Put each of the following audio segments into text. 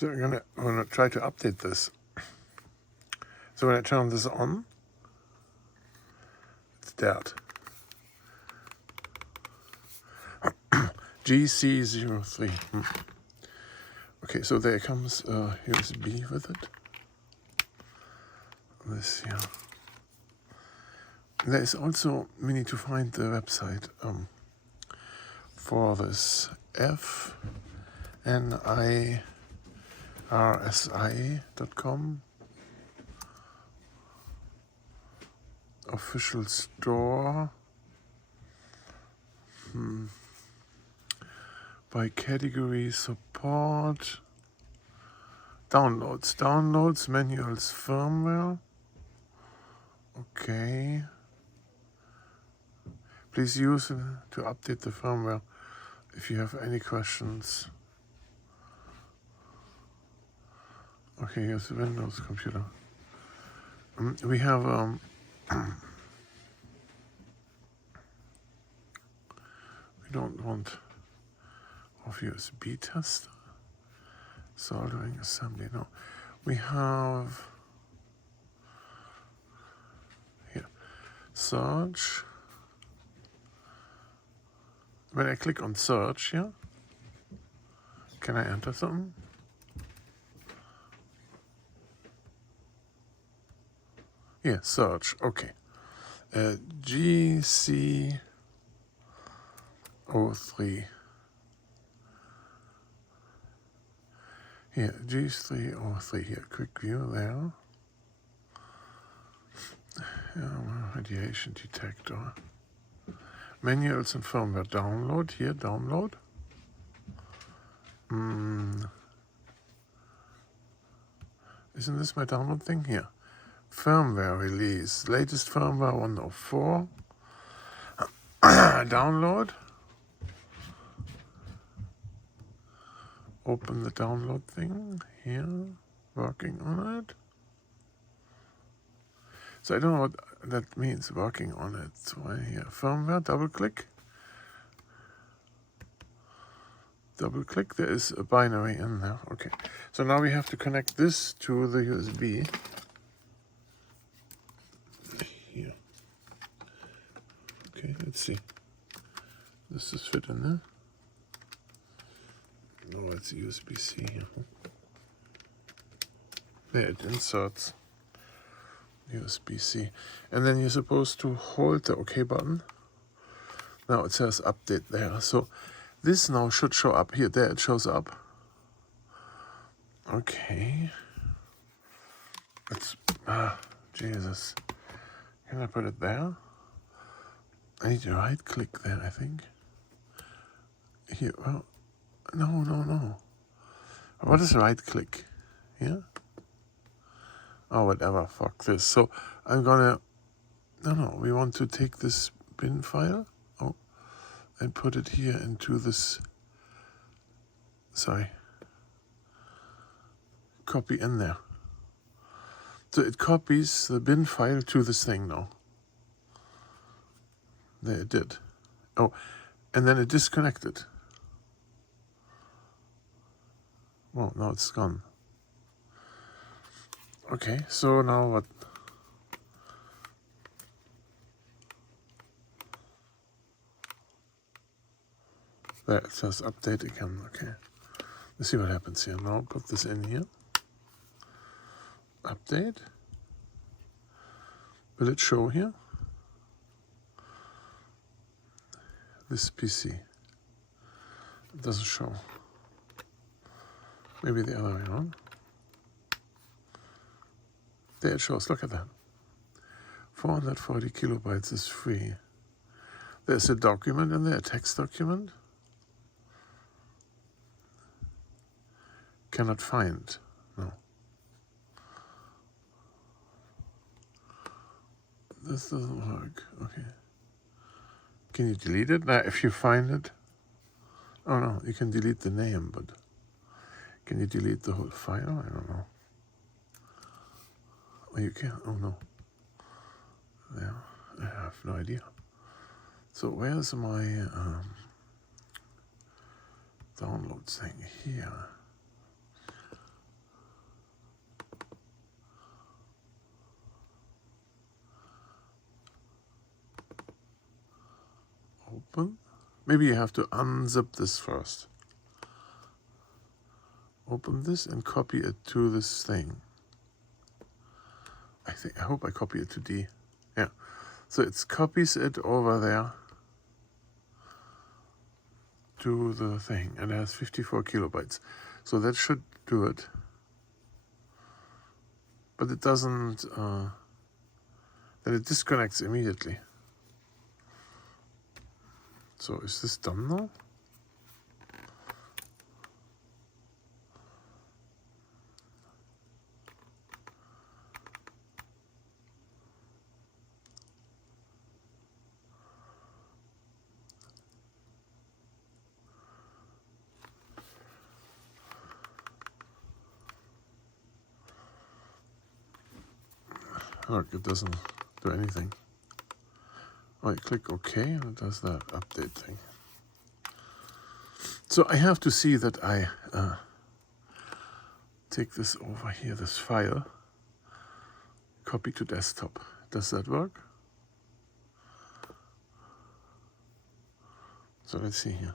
So I'm gonna try to update this. So when I turn this on, it's dead. GC-03. Okay, so there comes a USB with it. This here. There is also, we need to find the website for this FNIRSI.com official store. By category support. Downloads, manuals, firmware. Okay. Please use it to update the firmware if you have any questions. Okay, here's the Windows computer. We have we don't want of USB test, soldering assembly. No, we have here search. When I click on search here, can I enter something? Yeah, search. Okay. GC-03. Here, GC-03 here. Quick view there. Radiation detector. Manuals and firmware download. Here, download. Isn't this my download thing? Here. Firmware release. Latest firmware 104. Download. Open the download thing. Here. Working on it. So I don't know what that means, working on it. So here, firmware, double click. Double click, there is a binary in there. Okay, so now we have to connect this to the USB. Here. Okay, let's see. Does this fit in there? No, it's USB-C here. There it inserts. USB-C. And then you're supposed to hold the OK button. Now it says update there. So this now should show up here. There it shows up. Okay. It's, Jesus. Can I put it there? I need to right click there, I think. Here, well, no. What is right click? Here? Oh, whatever, fuck this. So I'm gonna, no, we want to take this bin file, and put it here into this, copy in there. So it copies the bin file to this thing now. There it did. Oh, and then it disconnected. Well, now it's gone. Okay, so now what? There it says update again. Okay, let's see what happens here. Now put this in here. Update. Will it show here? This PC. It doesn't show. Maybe the other way around. There it shows, look at that. 440 kilobytes is free. There's a document in there, a text document. Cannot find, no. This doesn't work, okay. Can you delete it? Now, if you find it, oh no, you can delete the name, but can you delete the whole file? I don't know. Oh, you can? Oh no. Yeah, I have no idea. So where's my downloads thing? Here. Open. Maybe you have to unzip this first. Open this and copy it to this thing. I hope I copy it to D. Yeah. So it copies it over there to the thing, and it has 54 kilobytes. So that should do it. But it doesn't, then it disconnects immediately. So is this done now? Look, it doesn't do anything. I click OK and it does that update thing. So I have to see that I take this over here, this file, copy to desktop. Does that work? So let's see here.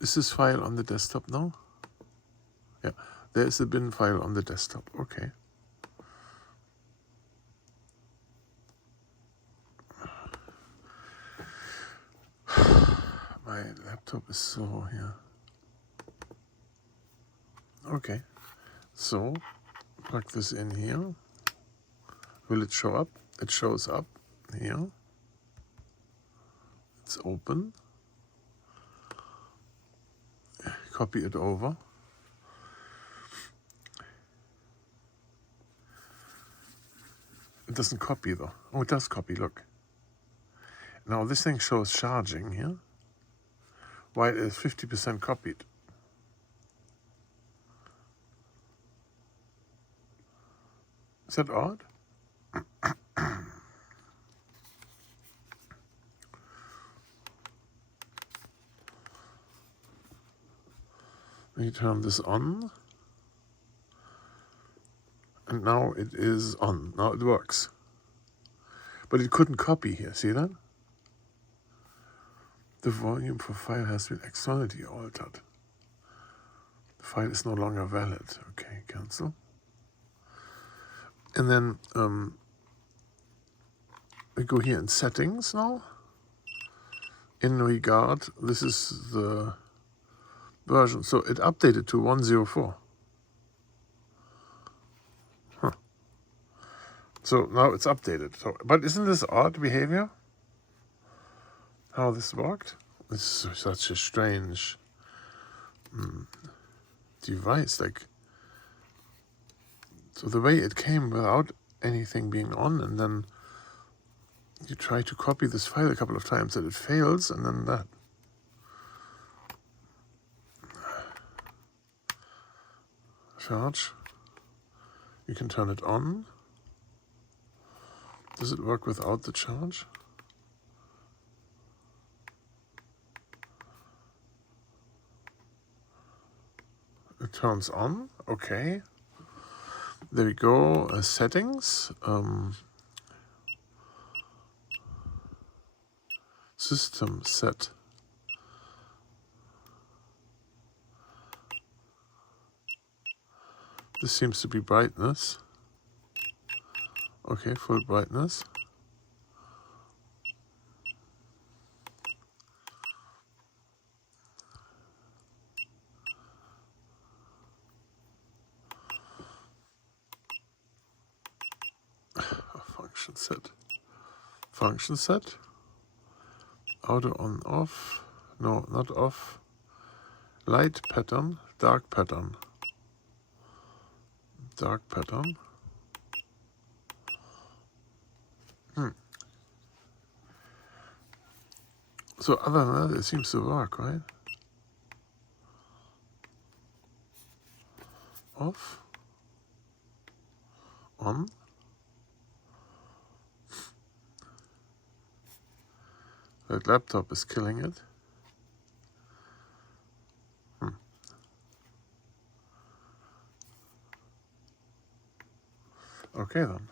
Is this file on the desktop now? Yeah, there's the bin file on the desktop. Okay. My laptop is slow here. Okay, so plug this in here. Will it show up? It shows up here. It's open. Copy it over. It doesn't copy though. Oh, it does copy, look. Now this thing shows charging here. Why it is 50% copied. Is that odd? We turn this on. And now it is on. Now it works. But it couldn't copy here. See that? The volume for file has been externally altered. The file is no longer valid. Okay, cancel. And then we go here in settings now. In regard, this is the version. So it updated to 104. Huh. So now it's updated. So, but isn't this odd behavior? How this worked? This is such a strange device. Like, so the way it came without anything being on, and then you try to copy this file a couple of times and it fails, and then that. Charge. You can turn it on. Does it work without the charge? It turns on. Okay. There we go. Settings. System set. This seems to be brightness. Okay, full brightness. Function set. Function set. Auto on off. No, not off. Light pattern, dark pattern. Dark pattern. So other than that, it seems to work, right? Off. On. That laptop is killing it. Okay then.